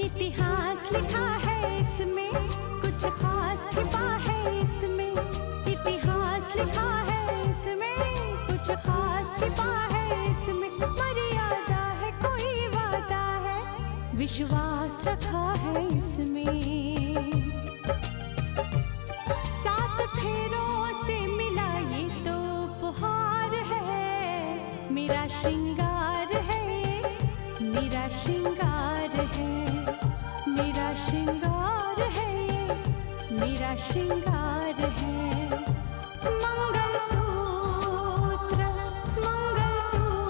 इतिहास लिखा है इसमें, कुछ खास छिपा है इसमें। इतिहास लिखा है इसमें, कुछ खास छिपा है इसमें। मर्यादा है, कोई वादा है, विश्वास रखा है इसमें। सात फेरों से मिला ये तो उपहार है, मेरा श्रृंगार है, मेरा श्रृंगार है, मेरा श्रृंगार है, मेरा श्रृंगार है। मंगलसूत्र, मंगलसूत्र,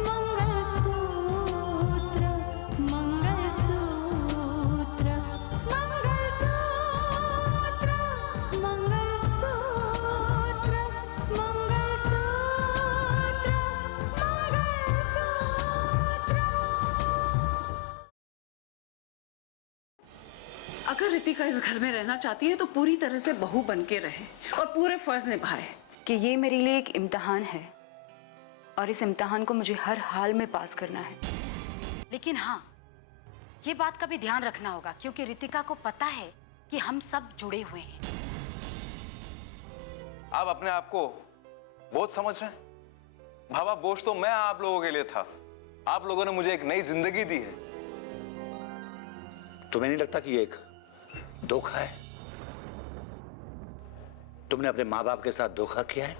मंगलसूत्र, मंगलसूत्र, मंगलसूत्र, मंगलसूत्र, अगर रितिका इस घर में रहना चाहती है तो पूरी तरह से बहू बन के रहे और पूरे फर्ज निभाए। कि ये मेरे लिए एक इम्तिहान है और इस इम्तिहान को मुझे हर हाल में पास करना है। लेकिन हाँ, ये बात का भी ध्यान रखना होगा क्योंकि रितिका को पता है कि हम सब जुड़े हुए हैं। आप अपने आप को बोझ समझ रहे हैं? भावा, बोझ तो मैं आप लोगों के लिए था। आप लोगों ने मुझे एक नई जिंदगी दी है। तुम्हें नहीं लगता कि ये एक धोखा है? तुमने अपने माँ बाप के साथ धोखा किया है।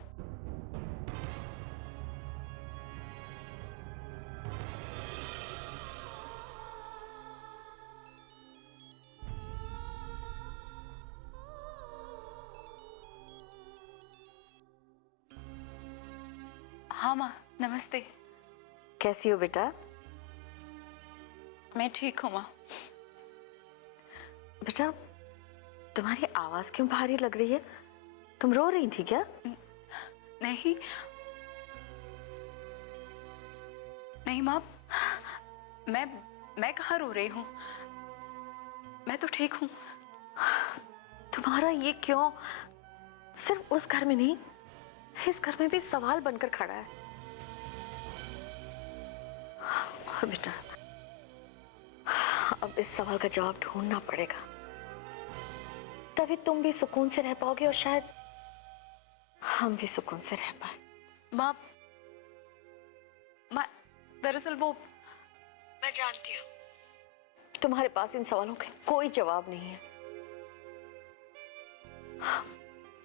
हाँ माँ, नमस्ते। कैसी हो बेटा? मैं ठीक हूँ माँ। बेटा, तुम्हारी आवाज क्यों भारी लग रही है? तुम रो रही थी क्या? नहीं नहीं माँ, मैं कहाँ रो रही हूँ, मैं तो ठीक हूँ। तुम्हारा ये क्यों सिर्फ उस घर में नहीं, इस घर में भी सवाल बनकर खड़ा है। और बेटा, अब इस सवाल का जवाब ढूंढना पड़ेगा, तभी तुम भी सुकून से रह पाओगे और शायद हम भी सुकून से रह पाए। माँ, दरअसल वो, मैं जानती हूँ तुम्हारे पास इन सवालों के कोई जवाब नहीं है,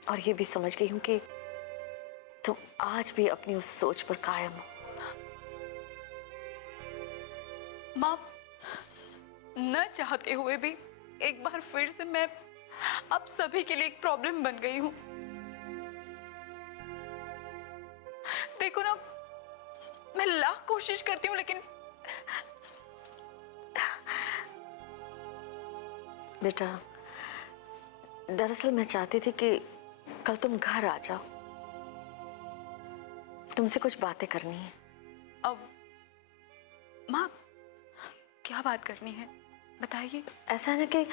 और ये भी समझ गई हूं कि तुम आज भी अपनी उस सोच पर कायम हो। माँ, न चाहते हुए भी एक बार फिर से मैं आप सभी के लिए एक प्रॉब्लम बन गई हूँ। देखो ना, मैं लाख कोशिश करती हूँ लेकिन बेटा, दरअसल मैं चाहती थी कि कल तुम घर आ जाओ, तुमसे कुछ बातें करनी है। अब माँ, क्या बात करनी है बताइए। ऐसा है ना कि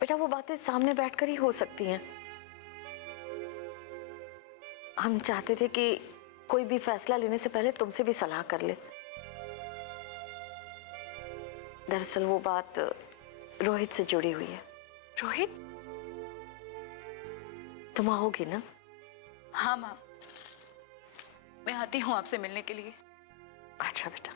बेटा, वो बातें सामने बैठकर ही हो सकती हैं। हम चाहते थे कि कोई भी फैसला लेने से पहले तुमसे भी सलाह कर ले। दरअसल वो बात रोहित से जुड़ी हुई है। रोहित? तुम आओगी ना? हाँ माँ, मैं आती हूँ आपसे मिलने के लिए। अच्छा बेटा।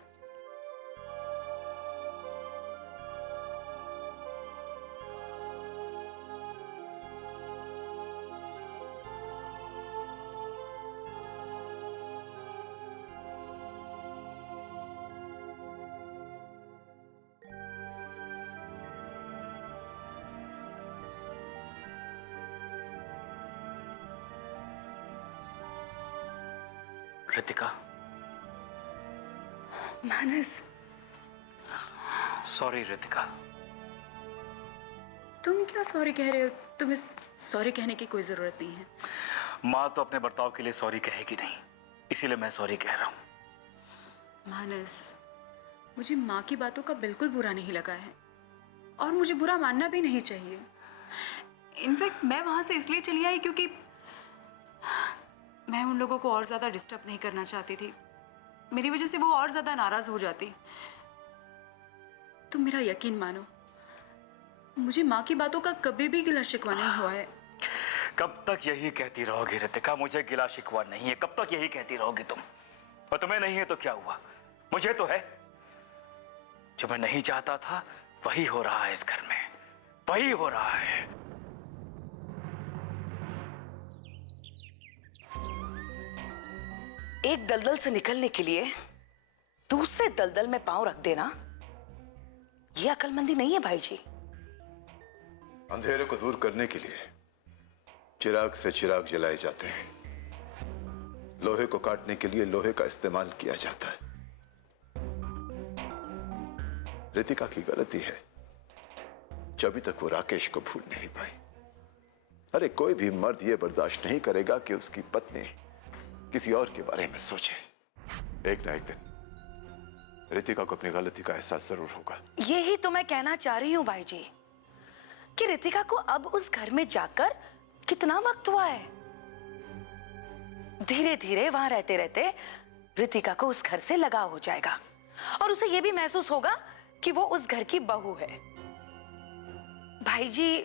रितिका। मानस। सॉरी रितिका। तुम क्या सॉरी कह रहे हो? तुम्हें सॉरी कहने की कोई जरूरत नहीं है। माँ तो अपने बर्ताव के लिए सॉरी कहेगी नहीं, इसीलिए मैं सॉरी कह रहा हूँ। मानस, मुझे माँ की बातों का बिल्कुल बुरा नहीं लगा है और मुझे बुरा मानना भी नहीं चाहिए। इनफैक्ट मैं वहां से इसलिए चली आई क्योंकि मैं उन लोगों को और ज्यादा डिस्टर्ब नहीं करना चाहती थी। मेरी वजह से वो और ज्यादा नाराज हो जाती। तुम मेरा यकीन मानो, मुझे माँ की बातों का कभी भी गिला शिकवा नहीं हुआ है। कब तक यही कहती रहोगी रितिका, मुझे गिला शिकवा नहीं है? कब तक यही कहती रहोगी तुम? और तुम्हें नहीं है तो क्या हुआ, मुझे तो है। जो मैं नहीं चाहता था वही हो रहा है इस घर में, वही हो रहा है। एक दलदल से निकलने के लिए दूसरे दलदल में पांव रख देना, यह अकलमंदी नहीं है भाई जी। अंधेरे को दूर करने के लिए चिराग से चिराग जलाए जाते हैं, लोहे को काटने के लिए लोहे का इस्तेमाल किया जाता है। रितिका की गलती है जब अभी तक वो राकेश को भूल नहीं पाई। अरे कोई भी मर्द ये बर्दाश्त नहीं करेगा कि उसकी पत्नी किसी और के बारे में सोचे। एक ना एक दिन रितिका को अपनी गलती का एहसास जरूर होगा। यही तो मैं कहना चाह रही हूँ भाई जी कि रितिका को अब उस घर में जाकर कितना वक्त हुआ है। धीरे धीरे वहां रहते रहते रितिका को उस घर से लगाव हो जाएगा और उसे यह भी महसूस होगा कि वो उस घर की बहू है। भाई जी,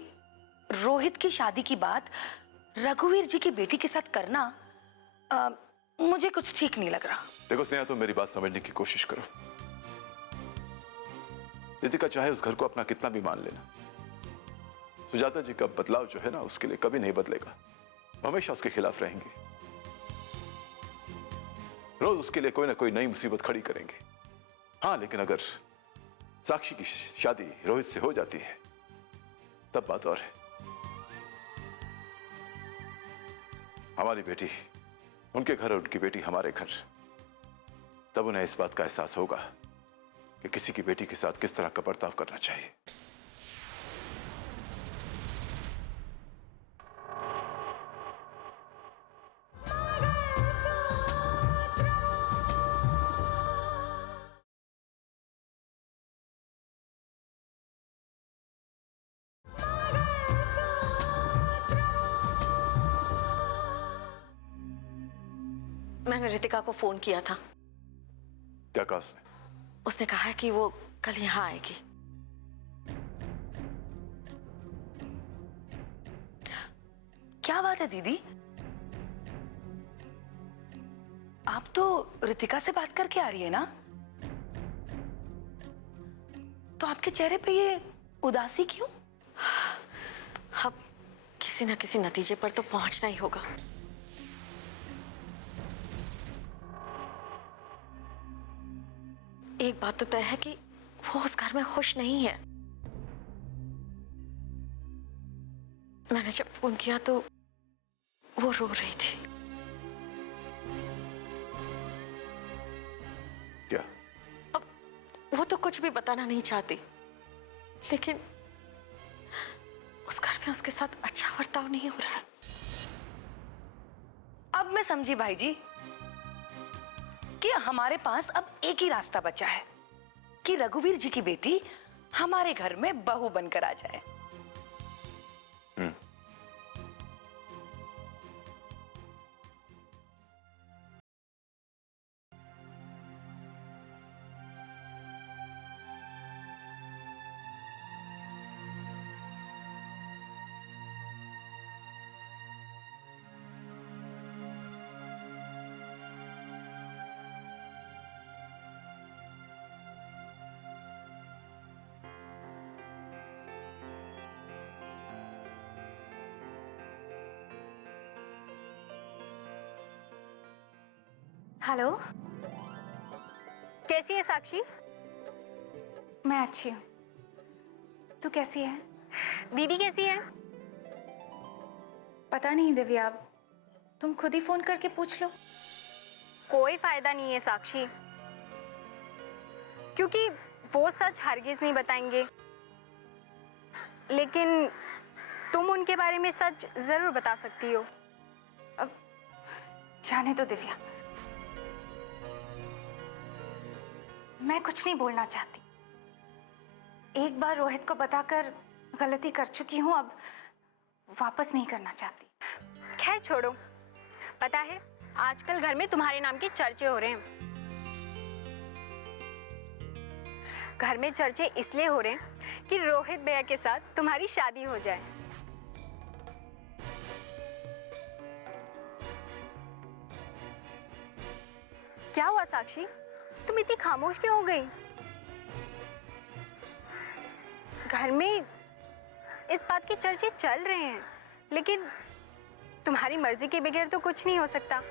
रोहित की शादी की बात रघुवीर जी की बेटी के साथ करना मुझे कुछ ठीक नहीं लग रहा। देखो स्नेहा, तुम मेरी बात समझने की कोशिश करो। रितिका चाहे उस घर को अपना कितना भी मान लेना, सुजाता जी का बदलाव जो है ना उसके लिए कभी नहीं बदलेगा। हमेशा उसके खिलाफ रहेंगे, रोज उसके लिए कोई ना कोई नई मुसीबत खड़ी करेंगे। हाँ, लेकिन अगर साक्षी की शादी रोहित से हो जाती है तब बात और है। हमारी बेटी उनके घर और उनकी बेटी हमारे घर, तब उन्हें इस बात का एहसास होगा कि किसी की बेटी के साथ किस तरह का बर्ताव करना चाहिए। मैंने रितिका को फोन किया था। क्या कहा उसने? उसने कहा है कि वो कल यहाँ आएगी। क्या बात है दीदी, आप तो रितिका से बात करके आ रही है ना, तो आपके चेहरे पे ये उदासी क्यों? अब किसी न किसी नतीजे पर तो पहुंचना ही होगा। एक बात तो तय है कि वो उस घर में खुश नहीं है। मैंने जब फोन किया तो वो रो रही थी। क्या? अब वो तो कुछ भी बताना नहीं चाहती, लेकिन उस घर में उसके साथ अच्छा बर्ताव नहीं हो रहा है। अब मैं समझी भाई जी कि हमारे पास अब एक ही रास्ता बचा है कि रघुवीर जी की बेटी हमारे घर में बहू बनकर आ जाए। हेलो, कैसी है साक्षी? मैं अच्छी हूँ, तू कैसी है? दीदी कैसी है? पता नहीं दिव्या, तुम खुद ही फोन करके पूछ लो। कोई फायदा नहीं है साक्षी, क्योंकि वो सच हरगिज नहीं बताएंगे, लेकिन तुम उनके बारे में सच जरूर बता सकती हो। अब जाने दो दिव्या, मैं कुछ नहीं बोलना चाहती। एक बार रोहित को बताकर गलती कर चुकी हूँ, अब वापस नहीं करना चाहती। खैर छोड़ो, पता है आजकल घर में तुम्हारे नाम के चर्चे हो रहे हैं। घर में चर्चे इसलिए हो रहे हैं कि रोहित भैया के साथ तुम्हारी शादी हो जाए। क्या हुआ साक्षी, तुम इतनी खामोश क्यों हो गई? घर में इस बात के चर्चे चल रहे हैं, लेकिन तुम्हारी मर्जी के बगैर तो कुछ नहीं हो सकता।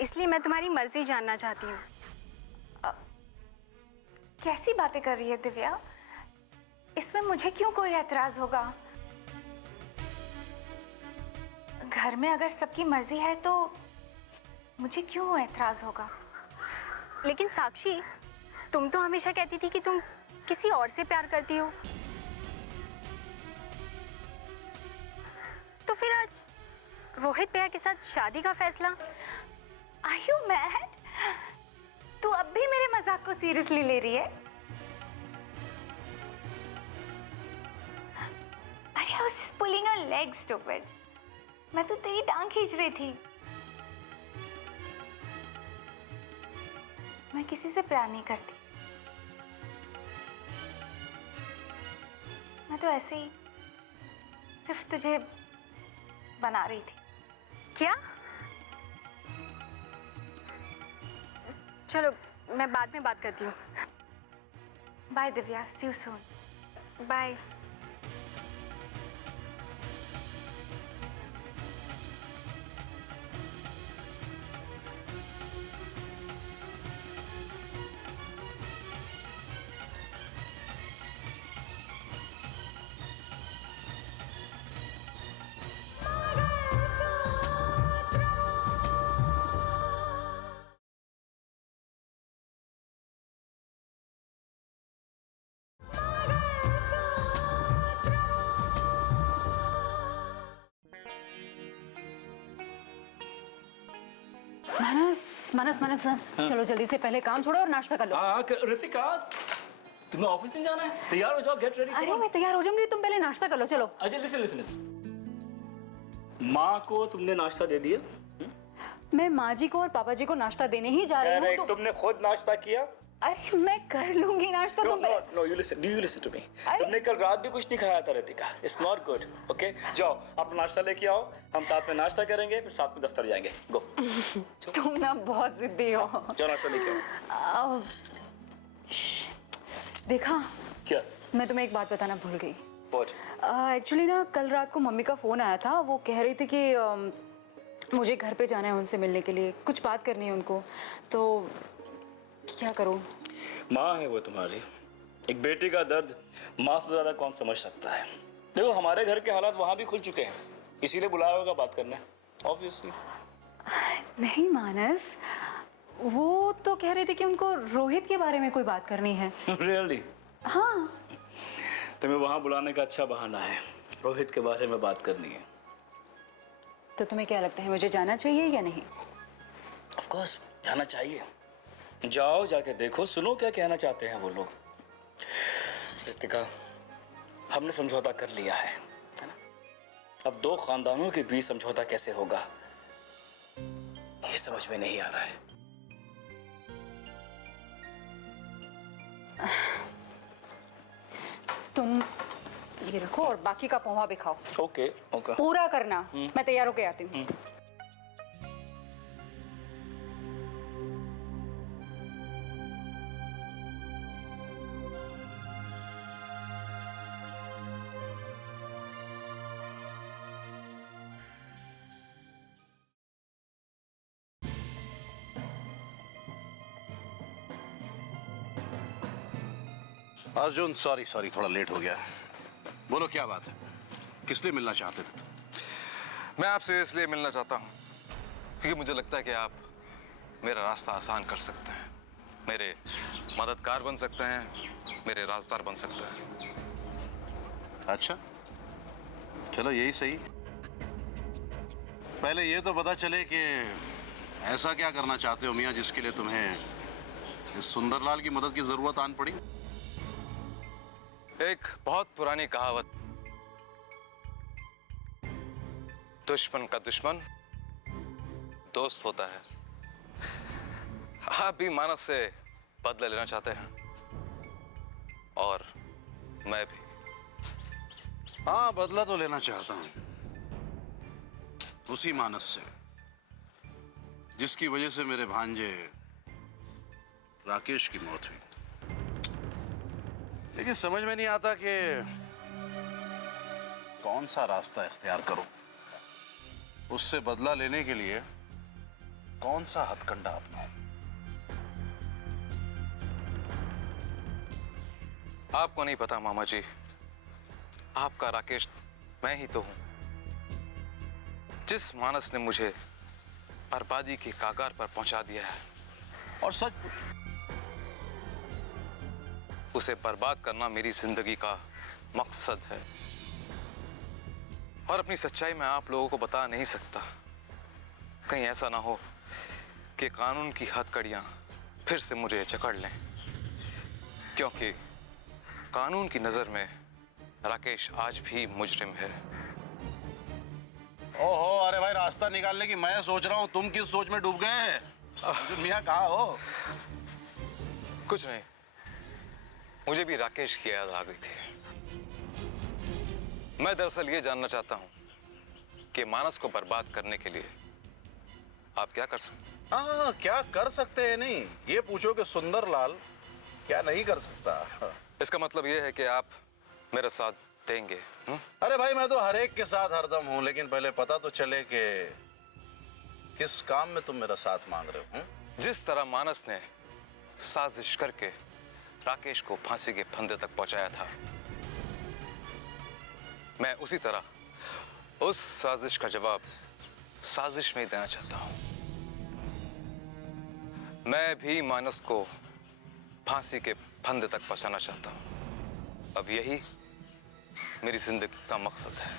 इसलिए मैं तुम्हारी मर्जी जानना चाहती हूँ। कैसी बातें कर रही है दिव्या? इसमें मुझे क्यों कोई एतराज होगा? घर में अगर सबकी मर्जी है तो मुझे क्यों एतराज होगा? लेकिन साक्षी, तुम तो हमेशा कहती थी कि तुम किसी और से प्यार करती हो, तो फिर आज रोहित भैया के साथ शादी का फैसला? Are you mad? तू अब भी मेरे मजाक को सीरियसली ले रही है? अरे I was just pulling a leg, stupid. मैं तो तेरी टांग खींच रही थी। मैं किसी से प्यार नहीं करती। मैं तो ऐसे ही सिर्फ तुझे बना रही थी। क्या? चलो, मैं बाद में बात करती हूँ। Bye Divya, see you soon. Bye. Manas Manas चलो जल्दी से पहले काम छोड़ो और नाश्ता कर लो। हाँ रितिका, तुम्हें ऑफिस नहीं जाना है? तैयार हो जाओ, गेट रेडी। अरे मैं तैयार हो जाऊंगी, तुम पहले नाश्ता कर लो। चलो। अच्छा लिसन लिसन लिसन, माँ को तुमने नाश्ता दे दिया? मैं माँ जी को और पापा जी को नाश्ता देने ही जा रही हूँ। तुमने खुद नाश्ता किया? अरे मैं कर लूंगी नाश्ता। No, you listen to me. तुमने कल रात भी कुछ नहीं खाया था Ritika. It's not good, okay? जाओ अपना नाश्ता लेके आओ, हम साथ में नाश्ता करेंगे, फिर साथ में दफ्तर जाएंगे। Go. तुम ना बहुत जिद्दी हो। जाओ नाश्ता लेके आओ। देखा? क्या? मैं तुम्हें एक बात बताना भूल गई। What? एक्चुअली ना कल रात को मम्मी का फोन आया था, वो कह रही थी कि मुझे घर पे जाना है उनसे मिलने के लिए, कुछ बात करनी है उनको, तो क्या करूं? माँ है वो तुम्हारी, एक बेटी का दर्द माँ से ज्यादा कौन समझ सकता है। देखो हमारे घर के हालात वहां भी खुल चुके हैं, इसीलिए बुलाया होगा बात करने, ऑब्वियसली। नहीं मानस, वो तो कह रहे थे कि उनको रोहित के बारे में कोई बात करनी है। Really? हाँ। तुम्हें वहां बुलाने का अच्छा बहाना है, रोहित के बारे में बात करनी है। तो तुम्हें क्या लगता है, मुझे जाना चाहिए या नहीं? Of course, जाना चाहिए। जाओ, जाके देखो, सुनो क्या कहना चाहते हैं वो लोग। रितिका, हमने समझौता कर लिया है ना? अब दो खानदानों के बीच समझौता कैसे होगा, ये समझ में नहीं आ रहा है। तुम ये रखो और बाकी का पोहा भी खाओ। Okay okay. पूरा करना। मैं तैयार होके आती हूँ। अर्जुन, सॉरी थोड़ा लेट हो गया। बोलो क्या बात है, किस लिए मिलना चाहते थे? मैं आपसे इसलिए मिलना चाहता हूँ क्योंकि मुझे लगता है कि आप मेरा रास्ता आसान कर सकते हैं, मेरे मददगार बन सकते हैं, मेरे राजदार बन सकते हैं। अच्छा चलो यही सही। पहले ये तो पता चले कि ऐसा क्या करना चाहते हो मियाँ जिसके लिए तुम्हें इस सुंदरलाल की मदद की जरूरत आन पड़ी। एक बहुत पुरानी कहावत, दुश्मन का दुश्मन दोस्त होता है। आप भी मानस से बदला लेना चाहते हैं, और मैं भी। हाँ, बदला तो लेना चाहता हूं उसी मानस से जिसकी वजह से मेरे भांजे राकेश की मौत हुई। लेकिन समझ में नहीं आता कि कौन सा रास्ता इख्तियार करूं। उससे बदला लेने के लिए कौन सा हथकंडा अपनाऊं। आपको नहीं पता मामा जी, आपका राकेश मैं ही तो हूं। जिस मानस ने मुझे बर्बादी के कागार पर पहुंचा दिया है, और सच उसे बर्बाद करना मेरी जिंदगी का मकसद है। और अपनी सच्चाई मैं आप लोगों को बता नहीं सकता, कहीं ऐसा ना हो कि कानून की हथकड़ियां फिर से मुझे जकड़ लें, क्योंकि कानून की नजर में राकेश आज भी मुजरिम है। ओहो, अरे भाई, रास्ता निकालने की मैं सोच रहा हूं, तुम किस सोच में डूब गए हैं? मियां कहाँ हो? कुछ नहीं, मुझे भी राकेश की याद आ गई थी। मैं दरअसल ये जानना चाहता हूं कि मानस को बर्बाद करने के लिए आप क्या कर सकते? हाँ, क्या कर सकते हैं नहीं, ये पूछो कि सुंदरलाल क्या नहीं कर सकता। इसका मतलब ये है कि आप मेरा साथ देंगे? अरे भाई, मैं तो हर एक के साथ हरदम हूं, लेकिन पहले पता तो चले कि किस काम में तुम मेरा साथ मांग रहे हो। जिस तरह मानस ने साजिश करके राकेश को फांसी के फंदे तक पहुंचाया था, मैं उसी तरह उस साजिश का जवाब साजिश में ही देना चाहता हूं। मैं भी मानस को फांसी के फंदे तक पहुंचाना चाहता हूं। अब यही मेरी जिंदगी का मकसद है।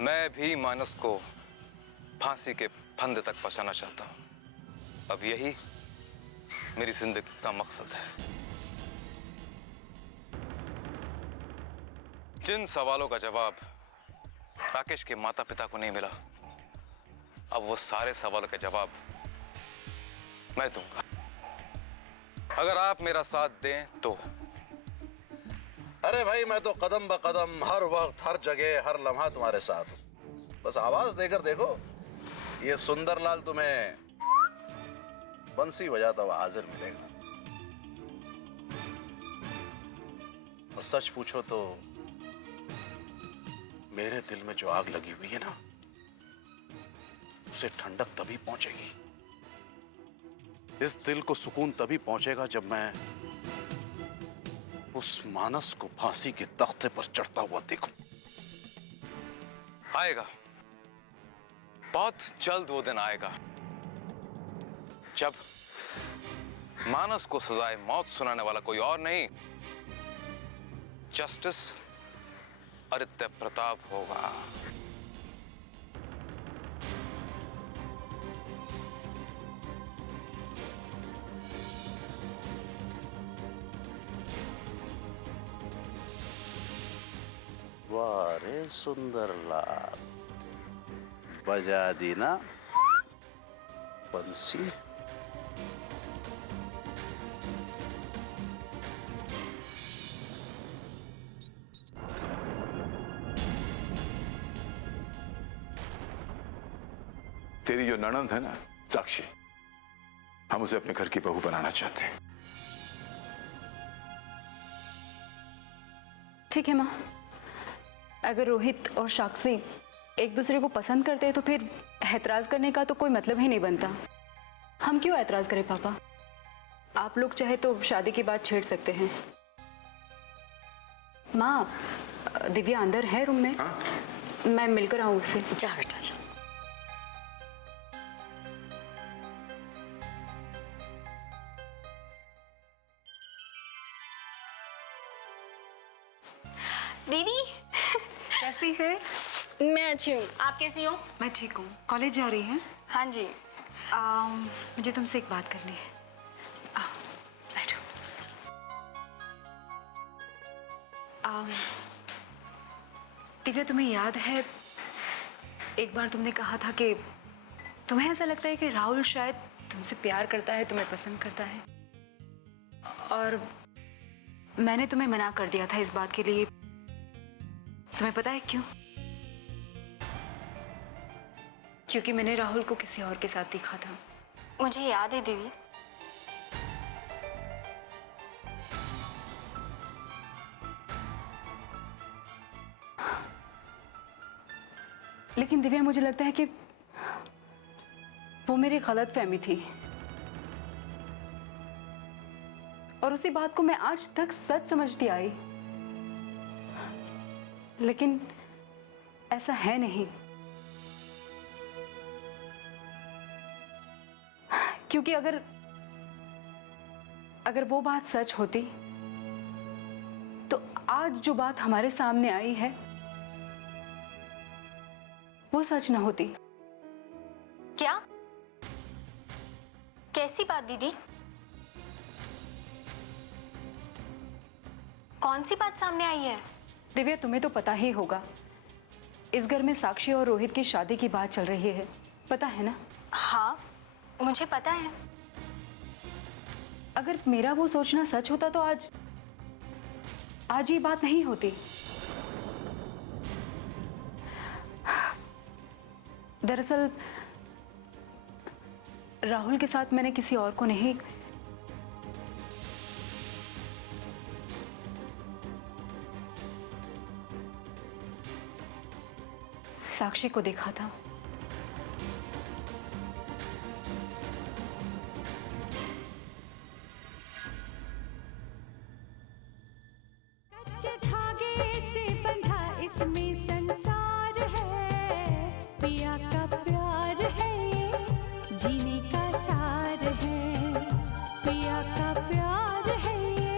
मैं भी मानस को फांसी के फंदे तक पहुंचाना चाहता हूं। अब यही मेरी जिंदगी का मकसद है। जिन सवालों का जवाब राकेश के माता पिता को नहीं मिला, अब वो सारे सवालों के जवाब मैं दूंगा। अगर आप मेरा साथ दें तो। अरे भाई, मैं तो कदम ब कदम, हर वक्त, हर जगह, हर लम्हा तुम्हारे साथ हूं। बस आवाज देकर देखो, ये सुंदरलाल तुम्हें बंसी बजाता हुआ हाजिर मिलेगा। और सच पूछो तो मेरे दिल में जो आग लगी हुई है ना, उसे ठंडक तभी पहुंचेगी, इस दिल को सुकून तभी पहुंचेगा जब मैं उस मानस को फांसी के तख्ते पर चढ़ता हुआ देखूं। आएगा, बहुत जल्द वो दिन आएगा जब मानस को सजाए मौत सुनाने वाला कोई और नहीं, जस्टिस आदित्य प्रताप होगा। वाह रे सुंदरलाल, बजा दी ना बंसी। तेरी जो ननंद है ना साक्षी, हम उसे अपने घर की बहू बनाना चाहते हैं। ठीक है माँ, अगर रोहित और साक्षी एक दूसरे को पसंद करते हैं तो फिर ऐतराज करने का तो कोई मतलब ही नहीं बनता। हम क्यों ऐतराज करें पापा? आप लोग चाहे तो शादी की बात छेड़ सकते हैं। माँ, दिव्या अंदर है रूम में। हाँ? मैं मिलकर आऊँ उससे। जा बेटा जा। दीदी कैसी है? मैं अच्छी हूँ, आप कैसी हो? मैं ठीक हूँ। कॉलेज जा रही हैं? हाँ जी। मुझे तुमसे एक बात करनी है। आओ, बैठो। दिव्या, तुम्हें याद है एक बार तुमने कहा था कि तुम्हें ऐसा लगता है कि राहुल शायद तुमसे प्यार करता है, तुम्हें पसंद करता है, और मैंने तुम्हें मना कर दिया था इस बात के लिए। तुम्हें पता है क्यों? क्योंकि मैंने राहुल को किसी और के साथ देखा था। मुझे याद है दीदी। लेकिन दिव्या, मुझे लगता है कि वो मेरी गलत फहमी थी, और उसी बात को मैं आज तक सच समझती आई। लेकिन ऐसा है नहीं, क्योंकि अगर वो बात सच होती तो आज जो बात हमारे सामने आई है वो सच ना होती। क्या? कैसी बात दीदी? कौन सी बात सामने आई है? दिव्या, तुम्हें तो पता ही होगा, इस घर में साक्षी और रोहित की शादी की बात चल रही है, पता है ना? हाँ, मुझे पता है। अगर मेरा वो सोचना सच होता तो आज ये बात नहीं होती। दरअसल राहुल के साथ मैंने किसी और को नहीं, साक्षी को देखा था। कच्चे धागे से बंधा इसमें संसार है, पिया का प्यार है ये जीने का सार है, पिया का प्यार है ये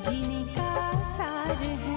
जीने का सार है।